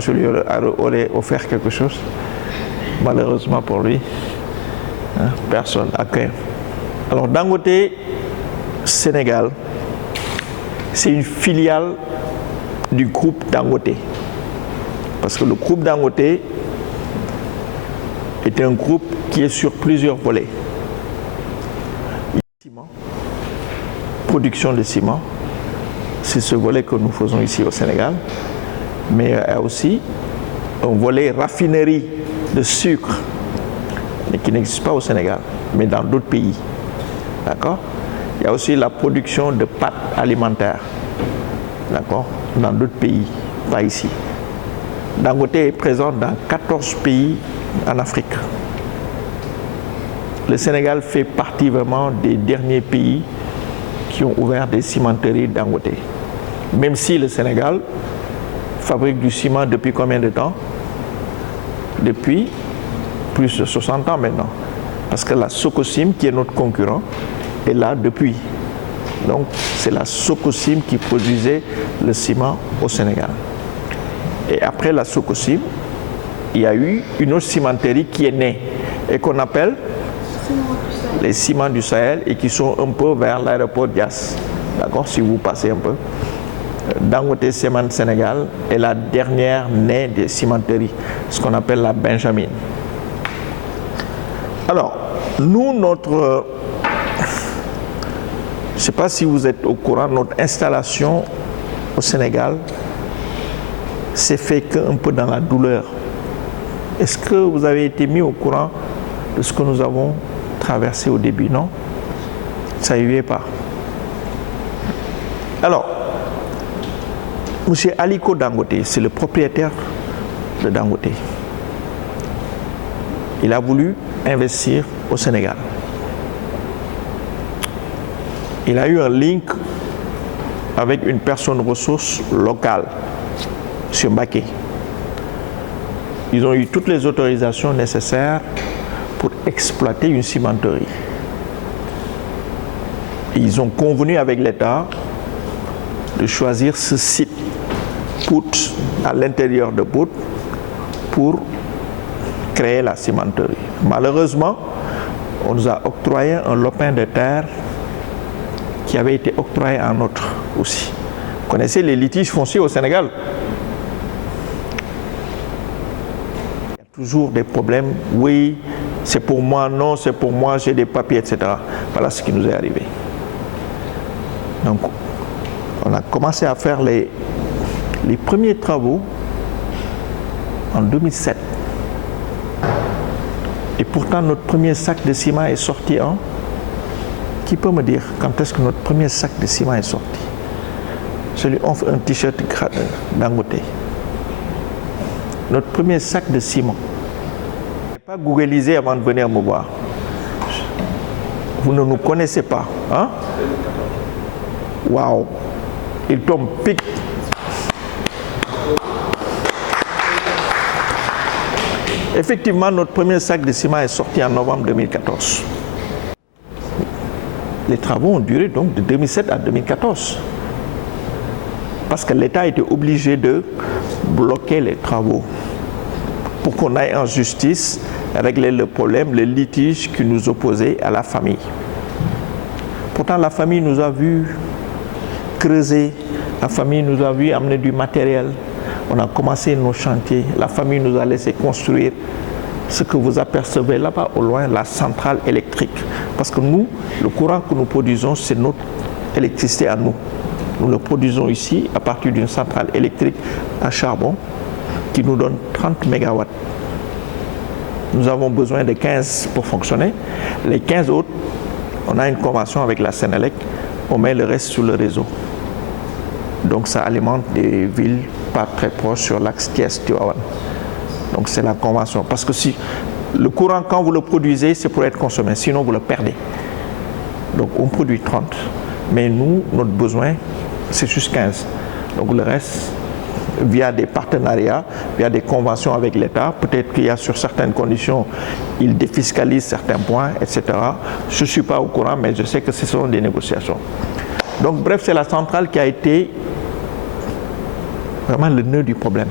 je lui aurais offert quelque chose. Malheureusement pour lui, hein, personne. Okay. Alors Dangote Sénégal, c'est une filiale du groupe Dangote. Parce que le groupe Dangote est un groupe qui est sur plusieurs volets. Ciment, production de ciment, c'est ce volet que nous faisons ici au Sénégal, mais il y a aussi un volet raffinerie de sucre, mais qui n'existe pas au Sénégal, mais dans d'autres pays. D'accord? Il y a aussi la production de pâtes alimentaires, d'accord, dans d'autres pays, pas ici. Dangote est présent dans 14 pays en Afrique. Le Sénégal fait partie vraiment des derniers pays qui ont ouvert des cimenteries Dangote. Même si le Sénégal fabrique du ciment depuis combien de temps? Depuis plus de 60 ans maintenant. Parce que la Sococim, qui est notre concurrent, est là depuis. Donc c'est la Sococim qui produisait le ciment au Sénégal. Et après la Sococim, il y a eu une autre cimenterie qui est née et qu'on appelle les ciments du Sahel et qui sont un peu vers l'aéroport Dias. D'accord, si vous passez un peu. Dangote Cement Sénégal est la dernière née des cimenteries, ce qu'on appelle la Benjamin. Alors, nous, notre... Je ne sais pas si vous êtes au courant, notre installation au Sénégal s'est fait qu'un peu dans la douleur. Est-ce que vous avez été mis au courant de ce que nous avons traversé au début? Non? Ça n'y est pas. Alors, M. Aliko Dangote, c'est le propriétaire de Dangote. Il a voulu investir au Sénégal. Il a eu un link avec une personne ressource locale, M. Mbaké. Ils ont eu toutes les autorisations nécessaires pour exploiter une cimenterie. Et ils ont convenu avec l'État de choisir ce site, Pout, à l'intérieur de Pout, pour créer la cimenterie. Malheureusement, on nous a octroyé un lopin de terre qui avait été octroyé à un autre aussi. Vous connaissez les litiges fonciers au Sénégal? Il y a toujours des problèmes. Oui, c'est pour moi, non, c'est pour moi, j'ai des papiers, etc. Voilà ce qui nous est arrivé. Donc, on a commencé à faire les premiers travaux en 2007. Et pourtant, notre premier sac de ciment est sorti en... Qui peut me dire quand est-ce que notre premier sac de ciment est sorti? Je lui offre un t-shirt Dangote. Notre premier sac de ciment. Je n'ai pas googlisé avant de venir me voir. Vous ne nous connaissez pas. Hein? Waouh! Il tombe pique. Effectivement, notre premier sac de ciment est sorti en novembre 2014. Les travaux ont duré donc de 2007 à 2014. Parce que l'État était obligé de bloquer les travaux pour qu'on aille en justice régler le problème, le litige qui nous opposait à la famille. Pourtant, la famille nous a vus creuser, la famille nous a vus amener du matériel. On a commencé nos chantiers, la famille nous a laissé construire ce que vous apercevez là-bas au loin, la centrale électrique. Parce que nous, le courant que nous produisons, c'est notre électricité à nous. Nous le produisons ici à partir d'une centrale électrique à charbon qui nous donne 30 MW. Nous avons besoin de 15 pour fonctionner. Les 15 autres, on a une convention avec la Sénélec, on met le reste sur le réseau. Donc ça alimente des villes pas très proches sur l'axe Thiès-Tivaouane. Donc c'est la convention. Parce que si le courant, quand vous le produisez, c'est pour être consommé, sinon vous le perdez. Donc on produit 30. Mais nous, notre besoin, c'est juste 15. Donc le reste, via des partenariats, via des conventions avec l'État, peut-être qu'il y a sur certaines conditions, ils défiscalisent certains points, etc. Je ne suis pas au courant, mais je sais que ce sont des négociations. Donc bref, c'est la centrale qui a été vraiment le nœud du problème.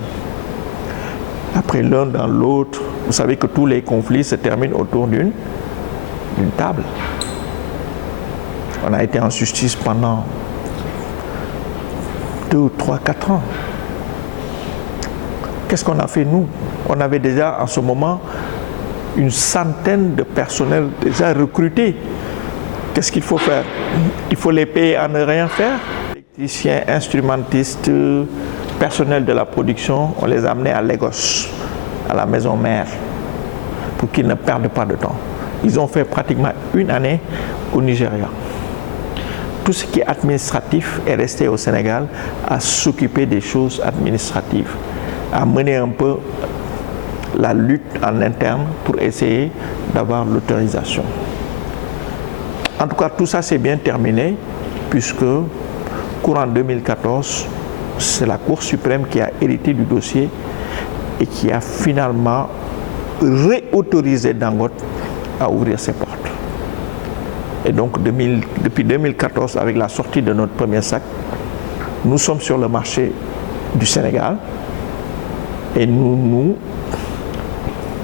après l'un dans l'autre. Vous savez que tous les conflits se terminent autour d'une table. On a été en justice pendant 2, 3, 4 ans. Qu'est-ce qu'on a fait nous? On avait déjà en ce moment une centaine de personnels déjà recrutés. Qu'est-ce qu'il faut faire? Il faut les payer à ne rien faire. Électriciens, instrumentistes, personnel de la production, on les a amenés à Lagos, à la maison mère, pour qu'ils ne perdent pas de temps. Ils ont fait pratiquement une année au Nigeria. Tout ce qui est administratif est resté au Sénégal à s'occuper des choses administratives, à mener un peu la lutte en interne pour essayer d'avoir l'autorisation. En tout cas, tout ça s'est bien terminé puisque, courant 2014, c'est la Cour suprême qui a hérité du dossier et qui a finalement réautorisé Dangote à ouvrir ses portes. Et donc, depuis 2014, avec la sortie de notre premier sac, nous sommes sur le marché du Sénégal et nous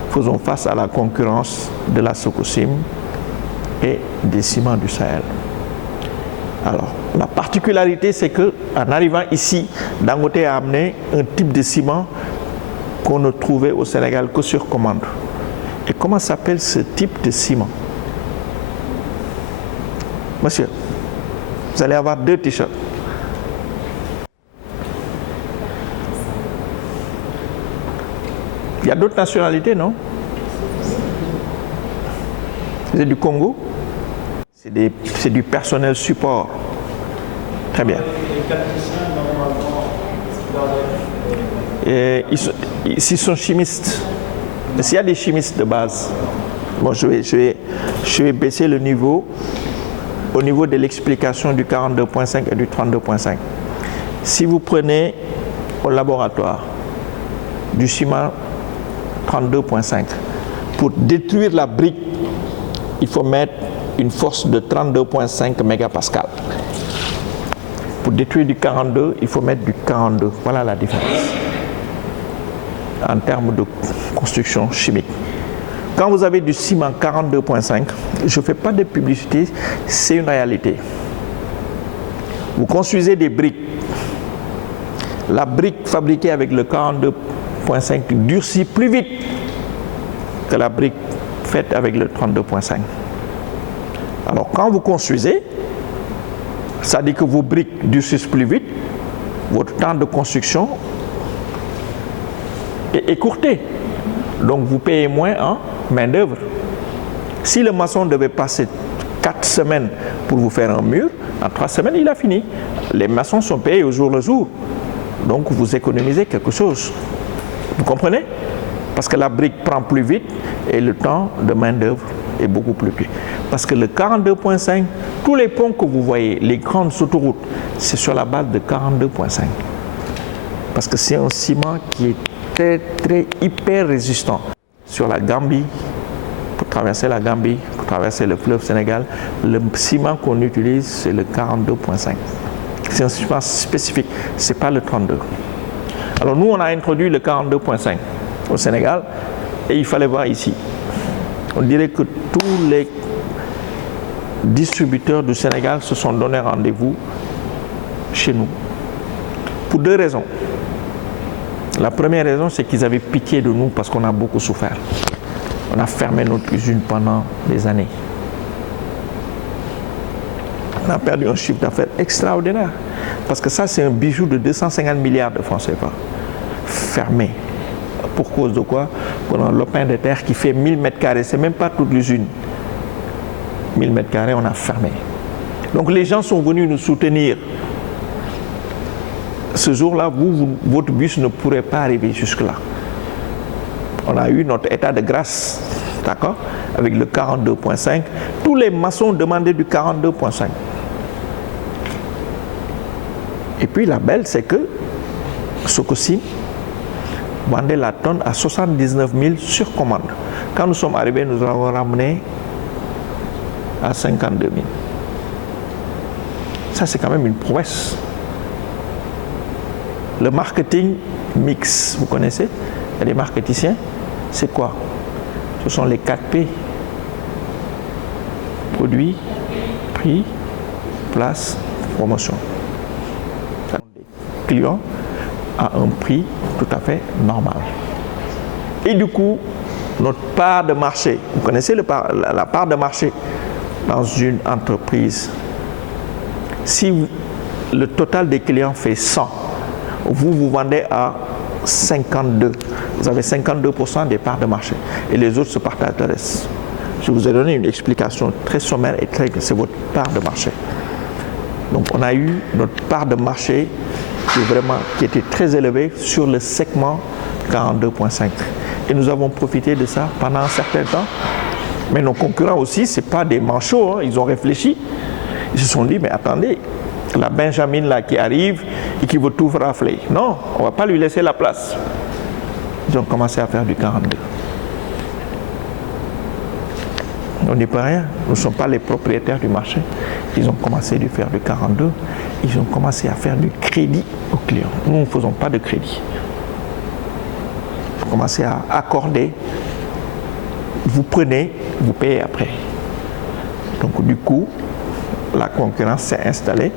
faisons face à la concurrence de la Sococim et des ciments du Sahel. Alors, la particularité, c'est qu'en arrivant ici, Dangote a amené un type de ciment qu'on ne trouvait au Sénégal que sur commande. Et comment s'appelle ce type de ciment? Monsieur, vous allez avoir 2 t-shirts. Il y a d'autres nationalités, non? Vous êtes du Congo? C'est du personnel support. Très bien. Et ils sont chimistes. S'il y a des chimistes de base, bon, je vais baisser le niveau au niveau de l'explication du 42.5 et du 32.5. Si vous prenez au laboratoire du ciment 32.5, pour détruire la brique, il faut mettre une force de 32.5 mégapascal. Pour détruire du 42, il faut mettre du 42. Voilà la différence en termes de construction chimique. Quand vous avez du ciment 42.5, je ne fais pas de publicité, c'est une réalité. Vous construisez des briques. La brique fabriquée avec le 42.5 durcit plus vite que la brique faite avec le 32.5. Alors quand vous construisez, ça dit que vos briques durcissent plus vite, votre temps de construction est écourté. Donc vous payez moins en main d'œuvre. Si le maçon devait passer 4 semaines pour vous faire un mur, en 3 semaines il a fini. Les maçons sont payés au jour le jour. Donc vous économisez quelque chose. Vous comprenez? Parce que la brique prend plus vite et le temps de main d'œuvre est beaucoup plus petit. Parce que le 42.5, tous les ponts que vous voyez, les grandes autoroutes, c'est sur la base de 42.5. Parce que c'est un ciment qui est très hyper résistant. Sur la Gambie, pour traverser la Gambie, pour traverser le fleuve Sénégal, le ciment qu'on utilise, c'est le 42.5. C'est un ciment spécifique, ce n'est pas le 32. Alors nous, on a introduit le 42.5 au Sénégal et il fallait voir ici. On dirait que tous les distributeurs du Sénégal se sont donné rendez-vous chez nous. Pour 2 raisons. La première raison, c'est qu'ils avaient pitié de nous parce qu'on a beaucoup souffert. On a fermé notre usine pendant des années. On a perdu un chiffre d'affaires extraordinaire. Parce que ça, c'est un bijou de 250 milliards de francs CFA. Fermé. Pour cause de quoi? Pour un lopin de terre qui fait 1000 m². C'est même pas toute l'usine. 1000 m², on a fermé. Donc les gens sont venus nous soutenir. Ce jour-là, votre bus ne pourrait pas arriver jusque-là. On a eu notre état de grâce, d'accord, avec le 42.5. Tous les maçons demandaient du 42.5. Et puis la belle, c'est que Sococim vendait la tonne à 79 000 sur commande. Quand nous sommes arrivés, nous avons ramené à 52 000. Ça, c'est quand même une prouesse. Le marketing mix, vous connaissez? Il y a des marketiciens. C'est quoi? Ce sont les 4 P. Produit, prix, place, promotion. Les clients à un prix tout à fait normal. Et du coup, notre part de marché, vous connaissez la part de marché dans une entreprise. Si le total des clients fait 100, vous vendez à 52. Vous avez 52% des parts de marché. Et les autres se partagent le reste. Je vous ai donné une explication très sommaire et c'est votre part de marché. Donc on a eu notre part de marché qui était très élevée sur le segment 42.5. Et nous avons profité de ça pendant un certain temps. Mais nos concurrents aussi, ce n'est pas des manchots, hein. Ils ont réfléchi. Ils se sont dit, mais attendez, la Benjamin là qui arrive et qui veut tout rafler. Non, on ne va pas lui laisser la place. Ils ont commencé à faire du 42. On n'y peut rien. Nous ne sommes pas les propriétaires du marché. Ils ont commencé à faire du 42. Ils ont commencé à faire du crédit aux clients. Nous ne faisons pas de crédit. Ils ont commencé à accorder. Vous prenez, vous payez après. Donc du coup, la concurrence s'est installée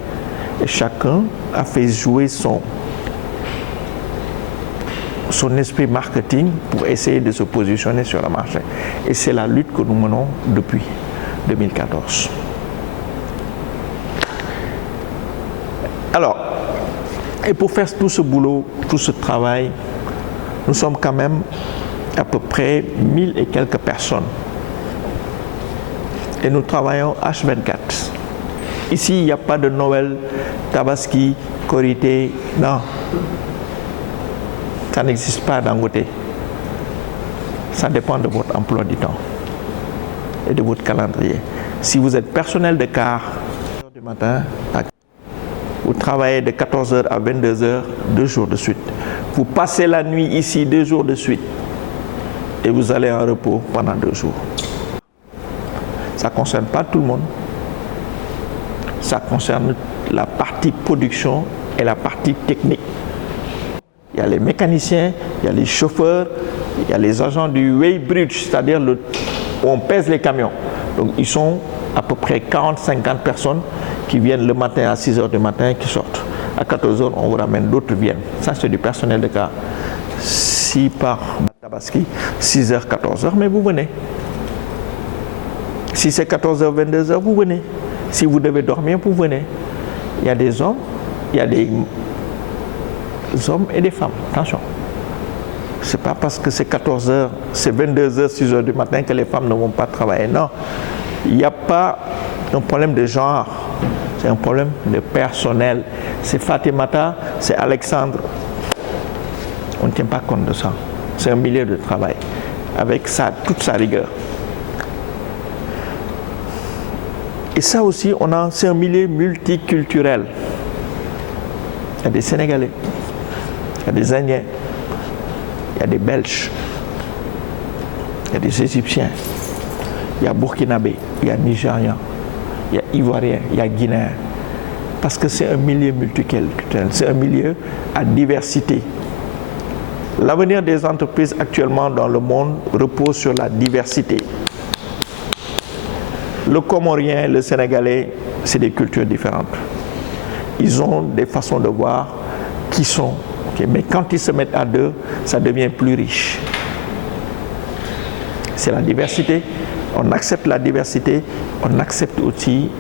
et chacun a fait jouer son esprit marketing pour essayer de se positionner sur le marché. Et c'est la lutte que nous menons depuis 2014. Alors, et pour faire tout ce boulot, tout ce travail, nous sommes quand même à peu près 1000 et quelques personnes. Et nous travaillons H24. Ici, il n'y a pas de Noël, Tabaski, Korité, non. Ça n'existe pas d'un côté. Ça dépend de votre emploi du temps et de votre calendrier. Si vous êtes personnel de car, du matin, vous travaillez de 14h à 22h, 2 jours de suite. Vous passez la nuit ici 2 jours de suite et vous allez en repos pendant 2 jours. Ça ne concerne pas tout le monde. Ça concerne la partie production et la partie technique. Il y a les mécaniciens, il y a les chauffeurs, il y a les agents du weigh bridge, c'est-à-dire où on pèse les camions. Donc ils sont à peu près 40-50 personnes qui viennent le matin à 6h du matin et qui sortent. À 14h, on vous ramène, d'autres viennent. Ça, c'est du personnel de car. Si par Tabaski, 6h, 14h, mais vous venez. Si c'est 14h, 22h, vous venez. Si vous devez dormir, vous venez. Il y a des hommes, il y a des hommes et des femmes. Attention. Ce n'est pas parce que c'est 14h, c'est 22h, 6h du matin que les femmes ne vont pas travailler. Non. Il n'y a pas un problème de genre. C'est un problème de personnel. C'est Fatimata, c'est Alexandre. On ne tient pas compte de ça. C'est un milieu de travail avec toute sa rigueur. Et ça aussi, c'est un milieu multiculturel. Il y a des Sénégalais, il y a des Indiens, il y a des Belges, il y a des Égyptiens, il y a Burkinabé, il y a Nigérians, il y a Ivoiriens, il y a Guinéens. Parce que c'est un milieu multiculturel, c'est un milieu à diversité. L'avenir des entreprises actuellement dans le monde repose sur la diversité. Le Comorien, le Sénégalais, c'est des cultures différentes. Ils ont des façons de voir qui sont. Okay, mais quand ils se mettent à deux, ça devient plus riche. C'est la diversité. On accepte la diversité, on accepte aussi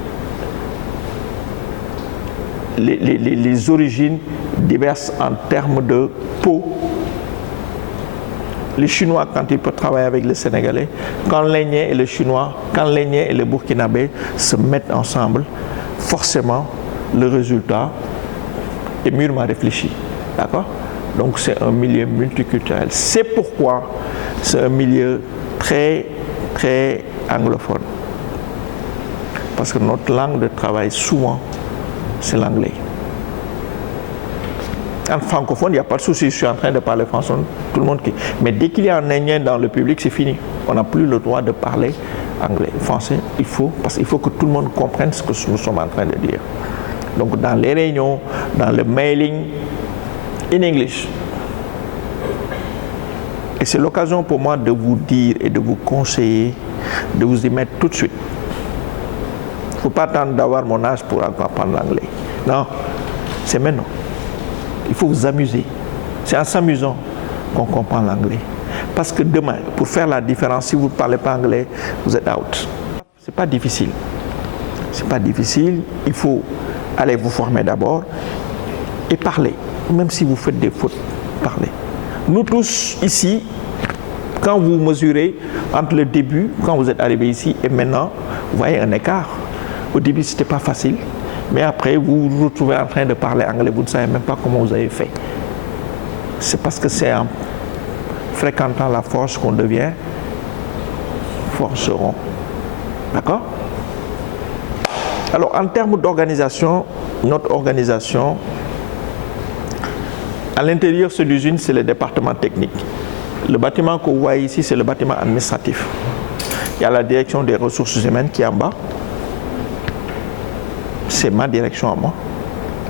les origines diverses en termes de peau. Les Chinois, quand ils peuvent travailler avec les Sénégalais, quand l'Indien et le Chinois, quand l'Indien et le Burkinabé se mettent ensemble, forcément, le résultat est mûrement réfléchi. D'accord? Donc, c'est un milieu multiculturel. C'est pourquoi c'est un milieu très, très anglophone. Parce que notre langue de travail, souvent, c'est l'anglais. En francophone, il n'y a pas de souci, je suis en train de parler français, tout le monde qui... Mais dès qu'il y a un Indien dans le public, c'est fini. On n'a plus le droit de parler anglais. Français, parce qu'il faut que tout le monde comprenne ce que nous sommes en train de dire. Donc dans les réunions, dans le mailing, in English. Et c'est l'occasion pour moi de vous dire et de vous conseiller de vous y mettre tout de suite. Il ne faut pas attendre d'avoir mon âge pour apprendre l'anglais. Non, c'est maintenant. Il faut vous amuser. C'est en s'amusant qu'on comprend l'anglais. Parce que demain, pour faire la différence, si vous ne parlez pas anglais, vous êtes out. C'est pas difficile. C'est pas difficile. Il faut aller vous former d'abord et parler. Même si vous faites des fautes, parlez. Nous tous ici, quand vous mesurez entre le début, quand vous êtes arrivé ici et maintenant, vous voyez un écart. Au début, ce n'était pas facile. Mais après, vous vous retrouvez en train de parler anglais, vous ne savez même pas comment vous avez fait. C'est parce que c'est en fréquentant la force qu'on devient forceron. D'accord? Alors, en termes d'organisation, notre organisation, à l'intérieur de l'usine, c'est le département technique. Le bâtiment que vous voyez ici, c'est le bâtiment administratif. Il y a la direction des ressources humaines qui est en bas. C'est ma direction à moi.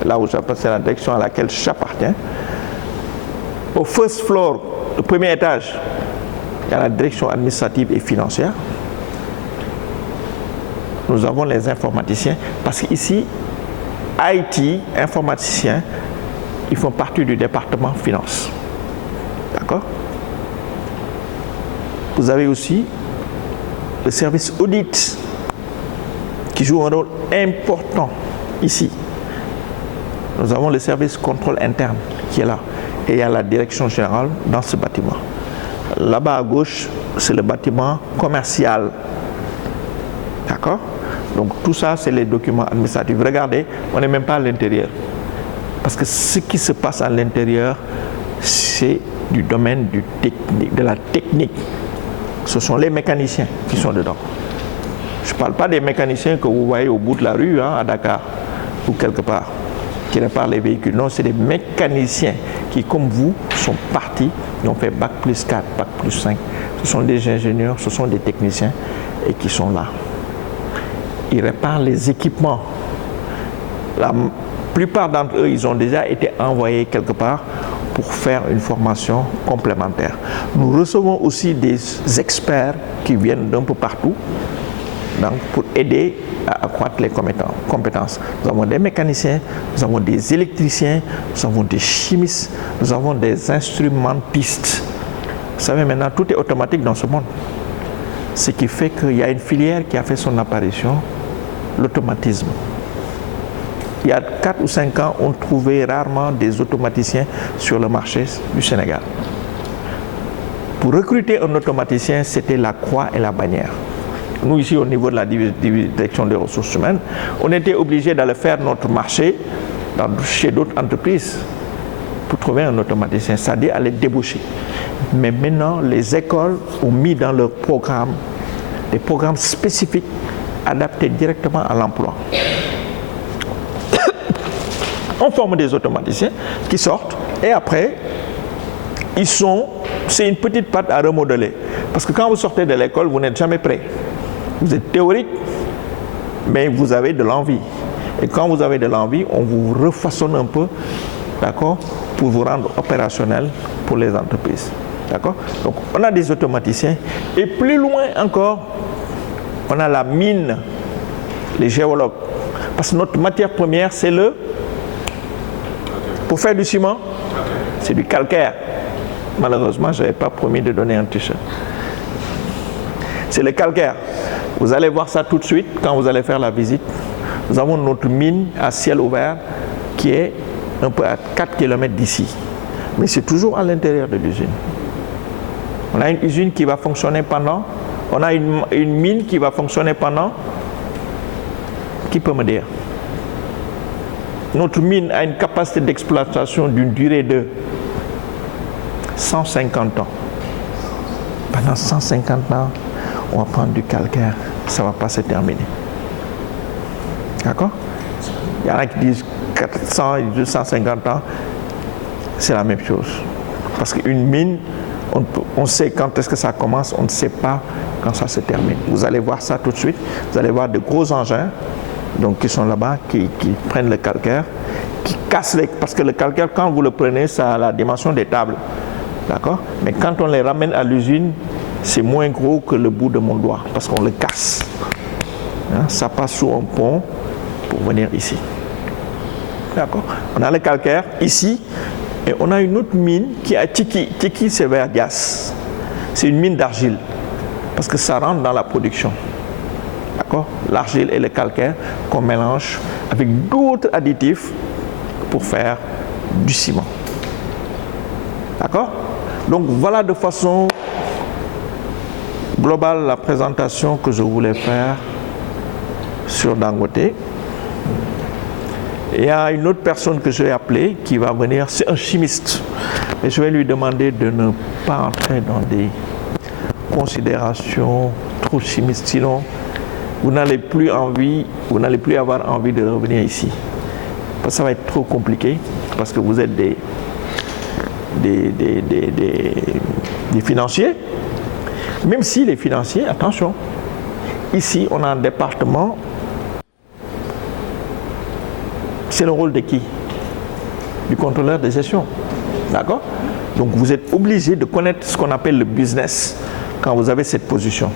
Là où j'appartiens, c'est la direction à laquelle j'appartiens. Au first floor, le premier étage, il y a la direction administrative et financière. Nous avons les informaticiens, parce qu'ici, IT, informaticiens, ils font partie du département finance. D'accord? Vous avez aussi le service audit qui joue un rôle important ici. Nous avons le service contrôle interne qui est là. Et il y a la direction générale dans ce bâtiment. Là-bas à gauche, c'est le bâtiment commercial. D'accord? Donc tout ça, c'est les documents administratifs. Regardez, on n'est même pas à l'intérieur. Parce que ce qui se passe à l'intérieur, c'est du domaine du technique, de la technique. Ce sont les mécaniciens qui sont dedans. Je ne parle pas des mécaniciens que vous voyez au bout de la rue, à Dakar, ou quelque part, qui réparent les véhicules. Non, c'est des mécaniciens qui, comme vous, sont partis, ils ont fait Bac plus 4, Bac plus 5. Ce sont des ingénieurs, ce sont des techniciens, et qui sont là. Ils réparent les équipements. La plupart d'entre eux, ils ont déjà été envoyés quelque part pour faire une formation complémentaire. Nous recevons aussi des experts qui viennent d'un peu partout, donc pour aider à accroître les compétences. Nous avons des mécaniciens, nous avons des électriciens, nous avons des chimistes, nous avons des instrumentistes. Vous savez, maintenant, tout est automatique dans ce monde. Ce qui fait qu'il y a une filière qui a fait son apparition, l'automatisme. Il y a 4 ou 5 ans, on trouvait rarement des automaticiens sur le marché du Sénégal. Pour recruter un automaticien, c'était la croix et la bannière. Nous, ici, au niveau de la direction des ressources humaines, on était obligé d'aller faire notre marché chez d'autres entreprises pour trouver un automaticien, c'est-à-dire aller débaucher. Mais maintenant, les écoles ont mis dans leur programme des programmes spécifiques adaptés directement à l'emploi. On forme des automaticiens qui sortent et après, c'est une petite patte à remodeler. Parce que quand vous sortez de l'école, vous n'êtes jamais prêt. Vous êtes théorique, mais vous avez de l'envie. Et quand vous avez de l'envie, on vous refaçonne un peu, d'accord, pour vous rendre opérationnel pour les entreprises. D'accord? Donc, on a des automaticiens. Et plus loin encore, on a la mine, les géologues. Parce que notre matière première, c'est pour faire du ciment, c'est du calcaire. Malheureusement, je n'avais pas promis de donner un t-shirt. C'est le calcaire. Vous allez voir ça tout de suite quand vous allez faire la visite. Nous avons notre mine à ciel ouvert qui est un peu à 4 km d'ici. Mais c'est toujours à l'intérieur de l'usine. On a une usine qui va fonctionner pendant... On a une mine qui va fonctionner pendant... Qui peut me dire? Notre mine a une capacité d'exploitation d'une durée de 150 ans. Pendant 150 ans, on va prendre du calcaire. Ça ne va pas se terminer. D'accord? Il y en a qui disent 400 et 250 ans. C'est la même chose. Parce qu'une mine, on sait quand est-ce que ça commence, on ne sait pas quand ça se termine. Vous allez voir ça tout de suite. Vous allez voir de gros engins donc, qui sont là-bas, qui prennent le calcaire, qui cassent parce que le calcaire, quand vous le prenez, ça a la dimension des tables. D'accord? Mais quand on les ramène à l'usine, c'est moins gros que le bout de mon doigt parce qu'on le casse. Hein? Ça passe sous un pont pour venir ici. D'accord? On a le calcaire ici et on a une autre mine qui est à Tiki. Tiki, c'est vers Dias. C'est une mine d'argile parce que ça rentre dans la production. D'accord? L'argile et le calcaire qu'on mélange avec d'autres additifs pour faire du ciment. D'accord? Donc voilà de façon globale la présentation que je voulais faire sur Dangote. Il y a une autre personne que je vais appeler qui va venir, c'est un chimiste. Mais je vais lui demander de ne pas entrer dans des considérations trop chimistes, sinon vous n'allez plus avoir envie de revenir ici. Parce que ça va être trop compliqué, parce que vous êtes des financiers. Même si les financiers, attention, ici on a un département, c'est le rôle de qui? Du contrôleur de gestion. D'accord? Donc vous êtes obligé de connaître ce qu'on appelle le business quand vous avez cette position.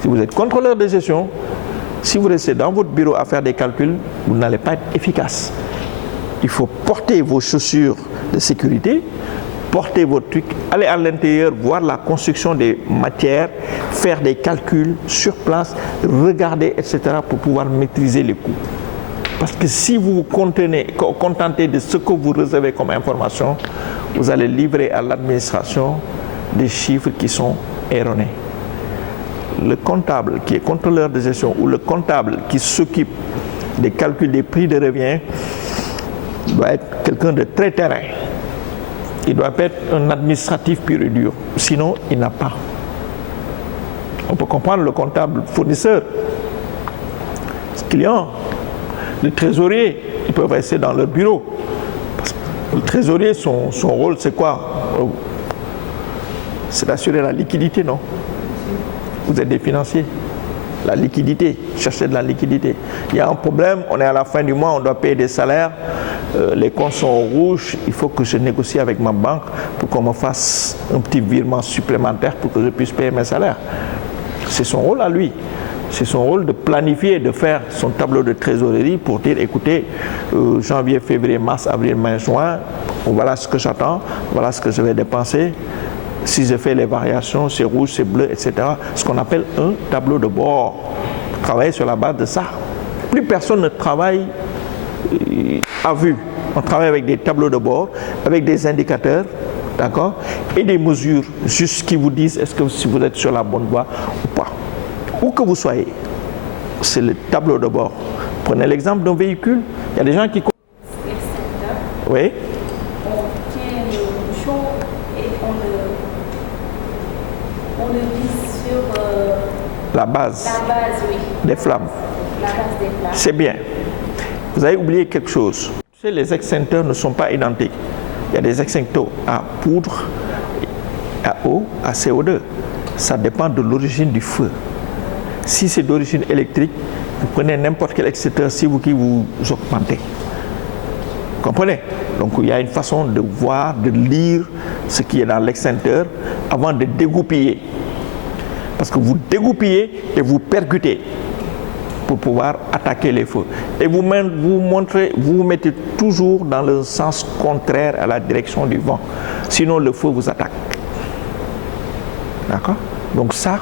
Si vous êtes contrôleur de gestion, si vous restez dans votre bureau à faire des calculs, vous n'allez pas être efficace. Il faut porter vos chaussures de sécurité, porter votre truc, aller à l'intérieur, voir la construction des matières, faire des calculs sur place, regarder, etc. pour pouvoir maîtriser les coûts. Parce que si vous vous contentez de ce que vous recevez comme information, vous allez livrer à l'administration des chiffres qui sont erronés. Le comptable qui est contrôleur de gestion ou le comptable qui s'occupe des calculs des prix de revient doit être quelqu'un de très terrain. Il doit pas être un administratif pur et dur. Sinon, il n'a pas. On peut comprendre le comptable fournisseur, client, le trésorier, ils peuvent rester dans leur bureau. Parce que le trésorier, son rôle, c'est quoi? C'est d'assurer la liquidité, non? Vous êtes des financiers. La liquidité, chercher de la liquidité. Il y a un problème, on est à la fin du mois, on doit payer des salaires, les comptes sont au rouge, il faut que je négocie avec ma banque pour qu'on me fasse un petit virement supplémentaire pour que je puisse payer mes salaires. C'est son rôle à lui. C'est son rôle de planifier, de faire son tableau de trésorerie pour dire, écoutez, janvier, février, mars, avril, mai, juin, voilà ce que j'attends, voilà ce que je vais dépenser. Si je fais les variations, c'est rouge, c'est bleu, etc. Ce qu'on appelle un tableau de bord. Travailler sur la base de ça. Plus personne ne travaille à vue. On travaille avec des tableaux de bord, avec des indicateurs, d'accord, et des mesures juste qui vous disent est-ce que si vous êtes sur la bonne voie ou pas. Où que vous soyez, c'est le tableau de bord. Prenez l'exemple d'un véhicule. Il y a des gens qui... Oui. La base, oui. Des flammes. La base des flammes. C'est bien. Vous avez oublié quelque chose. Les extincteurs ne sont pas identiques. Il y a des extincteurs à poudre, à eau, à CO2. Ça dépend de l'origine du feu. Si c'est d'origine électrique, vous prenez n'importe quel extincteur, si vous augmentez. Vous comprenez? Donc il y a une façon de voir, de lire ce qui est dans l'extincteur avant de dégoupiller. Parce que vous dégoupillez et vous percutez pour pouvoir attaquer les feux. Et vous mettez toujours dans le sens contraire à la direction du vent. Sinon le feu vous attaque. D'accord? Donc ça,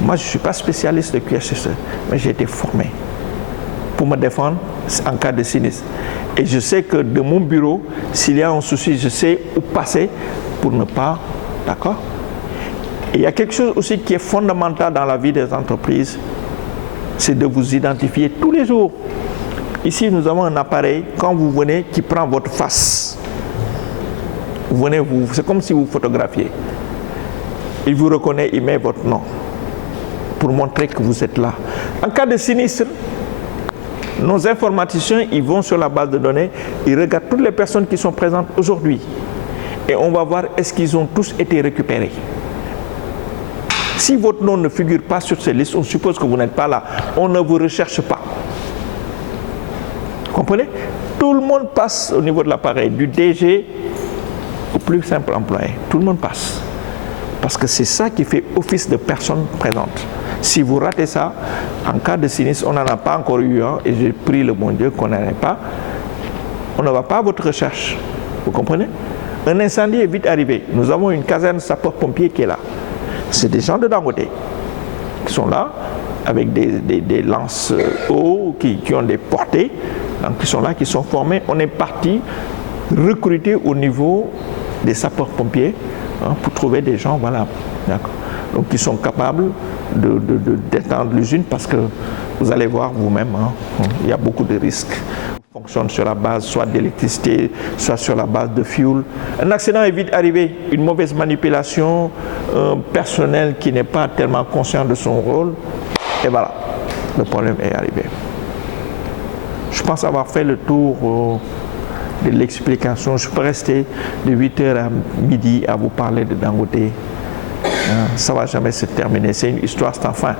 moi je ne suis pas spécialiste de QSSE, mais j'ai été formé pour me défendre en cas de sinistre. Et je sais que de mon bureau, s'il y a un souci, je sais où passer pour ne pas... D'accord? Et il y a quelque chose aussi qui est fondamental dans la vie des entreprises, c'est de vous identifier tous les jours. Ici, nous avons un appareil, quand vous venez, qui prend votre face. Vous venez, c'est comme si vous photographiez. Il vous reconnaît, il met votre nom pour montrer que vous êtes là. En cas de sinistre, nos informaticiens, ils vont sur la base de données, ils regardent toutes les personnes qui sont présentes aujourd'hui. Et on va voir est-ce qu'ils ont tous été récupérés. Si votre nom ne figure pas sur ces listes, on suppose que vous n'êtes pas là. On ne vous recherche pas. Vous comprenez? Tout le monde passe au niveau de l'appareil, du DG au plus simple employé. Tout le monde passe. Parce que c'est ça qui fait office de personne présente. Si vous ratez ça, en cas de sinistre, on n'en a pas encore eu un, et j'ai prié le bon Dieu qu'on n'en ait pas, on ne va pas à votre recherche. Vous comprenez? Un incendie est vite arrivé. Nous avons une caserne sapeurs-pompiers qui est là. C'est des gens de Dangote qui sont là, avec des lance-eau qui ont des portées, donc qui sont là, qui sont formés. On est parti recruter au niveau des sapeurs-pompiers pour trouver des gens, voilà, donc qui sont capables d'étendre l'usine, parce que vous allez voir vous-même, il y a beaucoup de risques. On fonctionne sur la base soit d'électricité, soit sur la base de fuel. Un accident est vite arrivé, une mauvaise manipulation, un personnel qui n'est pas tellement conscient de son rôle, et voilà, le problème est arrivé. Je pense avoir fait le tour de l'explication. Je peux rester de 8h à midi à vous parler de Dangote. Ça ne va jamais se terminer. C'est une histoire sans fin.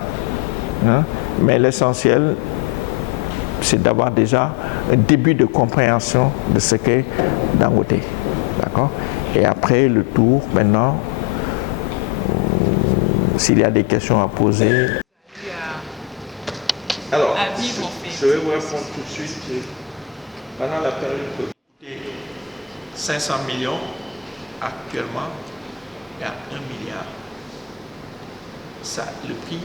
Mais l'essentiel, c'est d'avoir déjà un début de compréhension de ce qu'est Dangote. D'accord? Et après le tour, maintenant, s'il y a des questions à poser. Alors, je vais vous répondre tout de suite. Pendant la période Covid, 500 millions, actuellement, il y a 1 milliard. Ça, le prix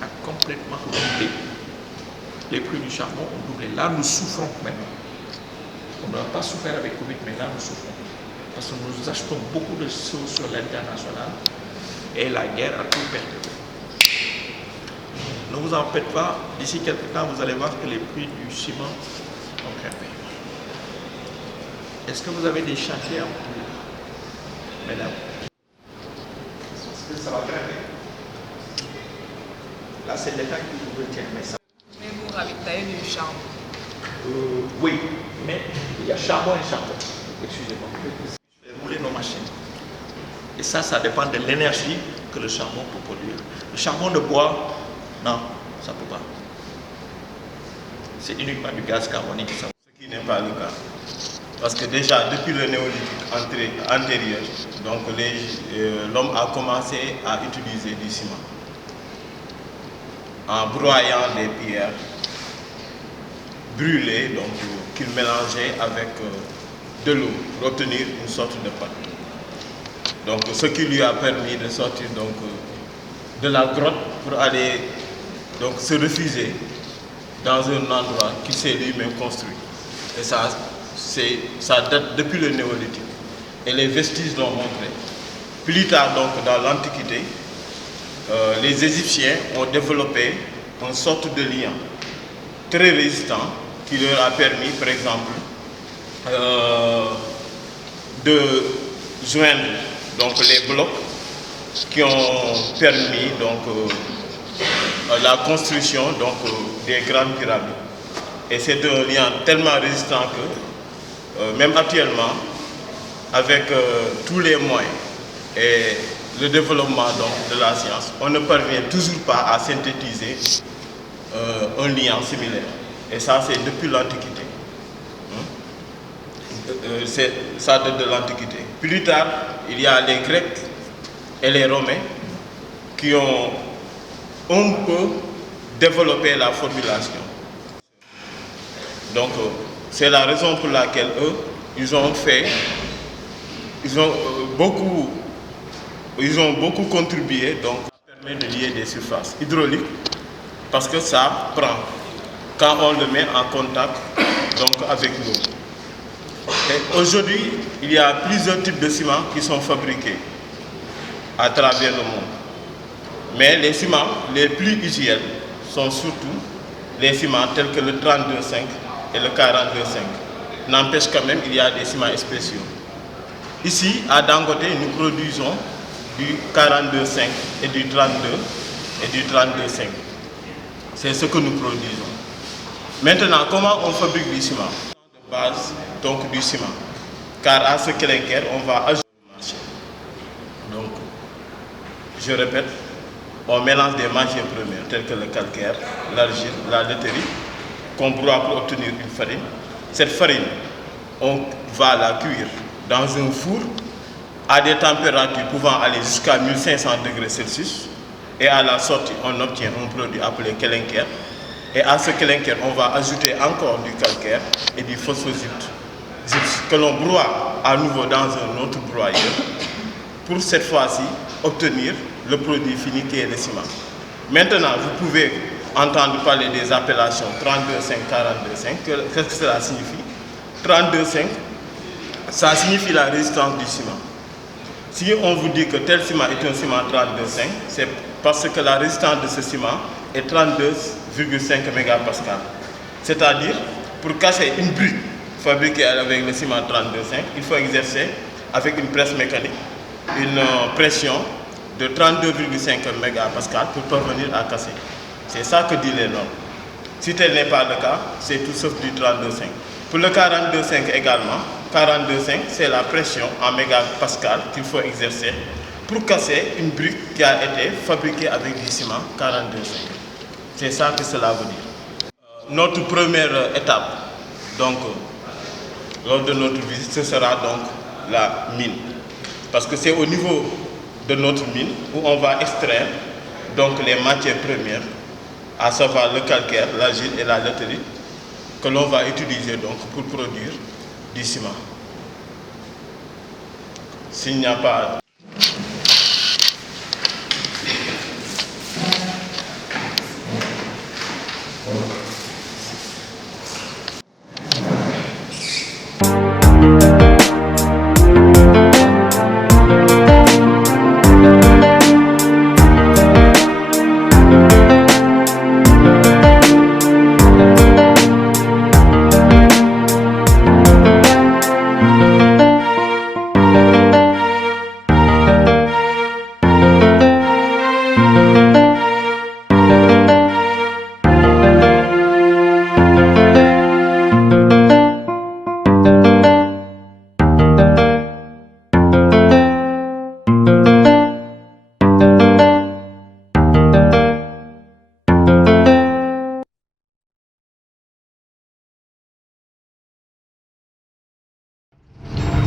a complètement doublé. Les prix du charbon ont doublé. Là, nous souffrons maintenant. On n'a pas souffert avec Covid, mais là, nous souffrons. Parce que nous achetons beaucoup de choses sur l'international et la guerre a tout perturbé. Ne vous en faites pas, d'ici quelques temps, vous allez voir que les prix du ciment ont grimpé. Est-ce que vous avez des chantiers en cours, mesdames? Est-ce que ça va grimper? Là, c'est l'État qui vous retient, mais ça. Mais vous ravitaillez du charbon. Oui, mais il y a charbon et charbon. Excusez-moi. Je vais rouler nos machines. Et ça dépend de l'énergie que le charbon peut produire. Le charbon de bois, non, ça ne peut pas. C'est uniquement du gaz carbonique. Ça. Ce qui n'est pas le cas. Parce que déjà, depuis le néolithique antérieur, l'homme a commencé à utiliser du ciment. En broyant des pierres brûlées, qu'il mélangeait avec de l'eau pour obtenir une sorte de pâte. Donc, ce qui lui a permis de sortir de la grotte pour aller se refuser dans un endroit qu'il s'est lui-même construit. Et ça date depuis le néolithique. Et les vestiges l'ont montré. Plus tard, dans l'Antiquité, les Égyptiens ont développé une sorte de liant très résistant qui leur a permis, par exemple, de joindre les blocs qui ont permis la construction des grandes pyramides. Et c'est un liant tellement résistant que même actuellement, avec tous les moyens et le développement de la science, on ne parvient toujours pas à synthétiser un liant similaire. Et ça, c'est depuis l'Antiquité. Ça date de l'Antiquité. Plus tard, il y a les Grecs et les Romains qui ont un peu développé la formulation. Donc, c'est la raison pour laquelle eux, ils ont beaucoup contribué, ça permet de lier des surfaces hydrauliques parce que ça prend quand on le met en contact avec l'eau. Et aujourd'hui, il y a plusieurs types de ciments qui sont fabriqués à travers le monde. Mais les ciments les plus usuels sont surtout les ciments tels que le 32,5 et le 42,5. N'empêche quand même qu'il y a des ciments spéciaux. Ici, à Dangote, nous produisons du 42,5 et du 32 et du 32,5. C'est ce que nous produisons. Maintenant, comment on fabrique du ciment? De base, du ciment. Car à ce clinker, on va ajouter le marché. Donc, je répète, on mélange des matières premières telles que le calcaire, l'argile, la laiterie, qu'on broie pour obtenir une farine. Cette farine, on va la cuire dans un four à des températures pouvant aller jusqu'à 1500 degrés Celsius. Et à la sortie, on obtient un produit appelé kelenker. Et à ce kelenker, on va ajouter encore du calcaire et du phosphogypte que l'on broie à nouveau dans un autre broyeur pour cette fois-ci obtenir le produit fini qui est le ciment. Maintenant, vous pouvez entendre parler des appellations 32,5, 42,5. Qu'est-ce que cela signifie? 32,5, ça signifie la résistance du ciment. Si on vous dit que tel ciment est un ciment 32,5, c'est parce que la résistance de ce ciment est 32,5 mégapascal. C'est-à-dire, pour casser une brique fabriquée avec le ciment 32,5, il faut exercer avec une presse mécanique une pression de 32,5 mégapascal pour parvenir à casser. C'est ça que disent les normes. Si tel n'est pas le cas, c'est tout sauf du 32,5. Pour le 42,5 également, 42,5 c'est la pression en mégapascal qu'il faut exercer pour casser une brique qui a été fabriquée avec du ciment 42,5. C'est ça que cela veut dire. Notre première étape, donc, lors de notre visite, ce sera donc la mine. Parce que c'est au niveau de notre mine où on va extraire donc les matières premières, à savoir le calcaire, l'argile et la latérite, que l'on va utiliser donc pour produire du ciment. S'il n'y a pas...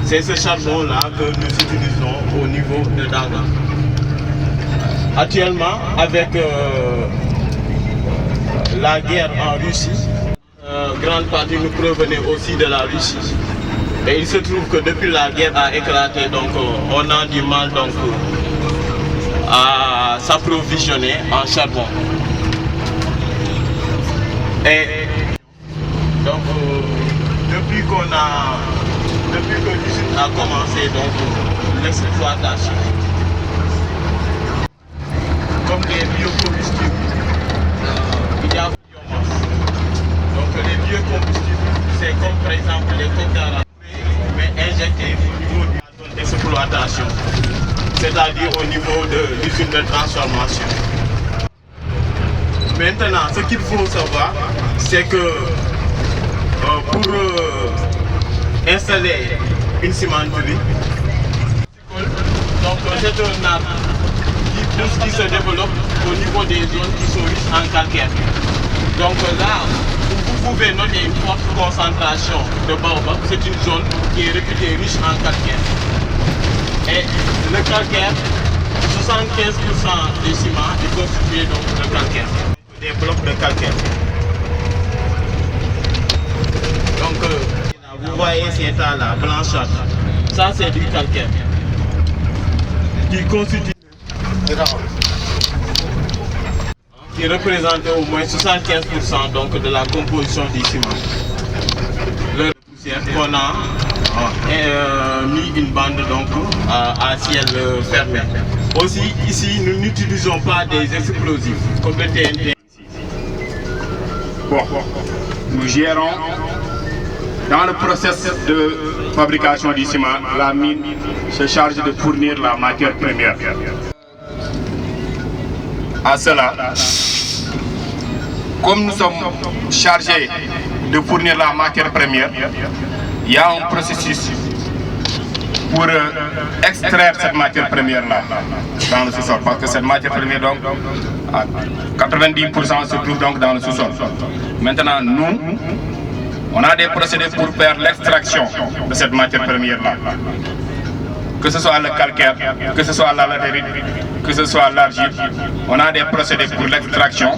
C'est ce charbon-là que nous utilisons au niveau de Danga. Actuellement, avec la guerre en Russie, grande partie nous provenait aussi de la Russie. Et il se trouve que depuis la guerre a éclaté, donc on a du mal donc, à s'approvisionner en charbon. Et donc, depuis que l'usine a commencé donc l'exploitation, comme les biocombustibles, il y a biomasse. Donc les biocombustibles, c'est comme par exemple les coques d'arachide, mais injectés au niveau de la zone d'exploitation, c'est-à-dire au niveau de l'usine de transformation. Maintenant, ce qu'il faut savoir, c'est que pour installer une cimenterie, donc c'est un arbre qui se développe au niveau des zones qui sont riches en calcaire. Donc là, vous pouvez noter une forte concentration de baobab. C'est une zone qui est réputée riche en calcaire. Et le calcaire, 75% du ciment est constitué donc de calcaire. Des blocs de calcaire. Donc vous voyez ces états-là, blanchâtres. Ça c'est du calcaire qui constitue, qui représente au moins 75% donc de la composition du ciment. Le poussière qu'on a mis une bande donc à ciel fermé. Aussi ici nous n'utilisons pas des explosifs comme le TNT. Bon, nous gérons dans le processus de fabrication du ciment, la mine se charge de fournir la matière première. À cela, comme nous sommes chargés de fournir la matière première, il y a un processus pour extraire cette matière première-là dans le sous-sol. Parce que cette matière première, donc, à 90% se trouve donc dans le sous-sol. Maintenant, nous, on a des procédés pour faire l'extraction de cette matière première-là, que ce soit le calcaire, que ce soit la latérite, que ce soit l'argile. On a des procédés pour l'extraction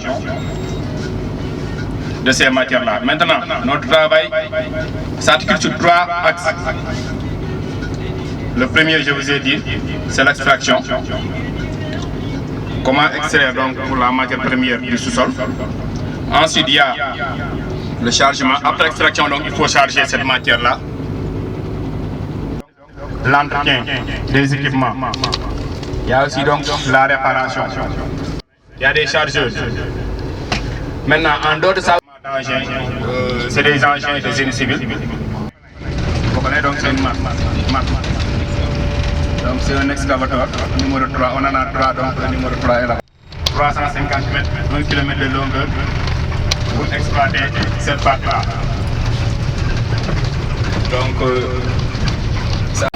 de ces matières-là. Maintenant, notre travail s'articule sur 3 axes. Le premier, je vous ai dit, c'est l'extraction. Comment extraire donc pour la matière première du sous-sol. Ensuite, il y a le chargement. Après l'extraction, donc, il faut charger cette matière-là. L'entretien des équipements. Il y a aussi donc la réparation. Il y a des chargeurs. Maintenant, en dehors de ça, c'est des engins de génie civil. Vous connaissez donc c'est une marque. Donc c'est un excavateur, numéro 3, on en a 3, donc le numéro 3 est là. 350 mètres, 1 km de longueur pour exploiter cette partie-là. Donc ça...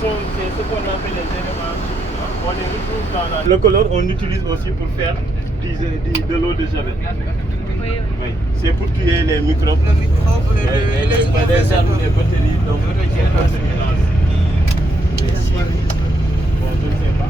C'est ce qu'on appelle les éléments. On les retrouve dans la... Le color, on utilise aussi pour faire de l'eau de javel. Oui. C'est pour tuer les microbes. Les microbes, les armes, les bactéries. Donc, bon, je ne sais pas.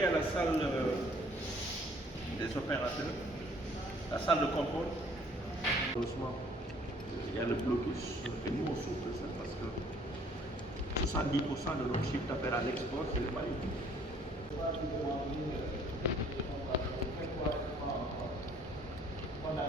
À la salle des opérateurs, la salle de contrôle. Doucement, il y a le blocus. Et nous, on souffre ça parce que 70% de notre chiffre d'affaires à l'export, c'est le Mali. On a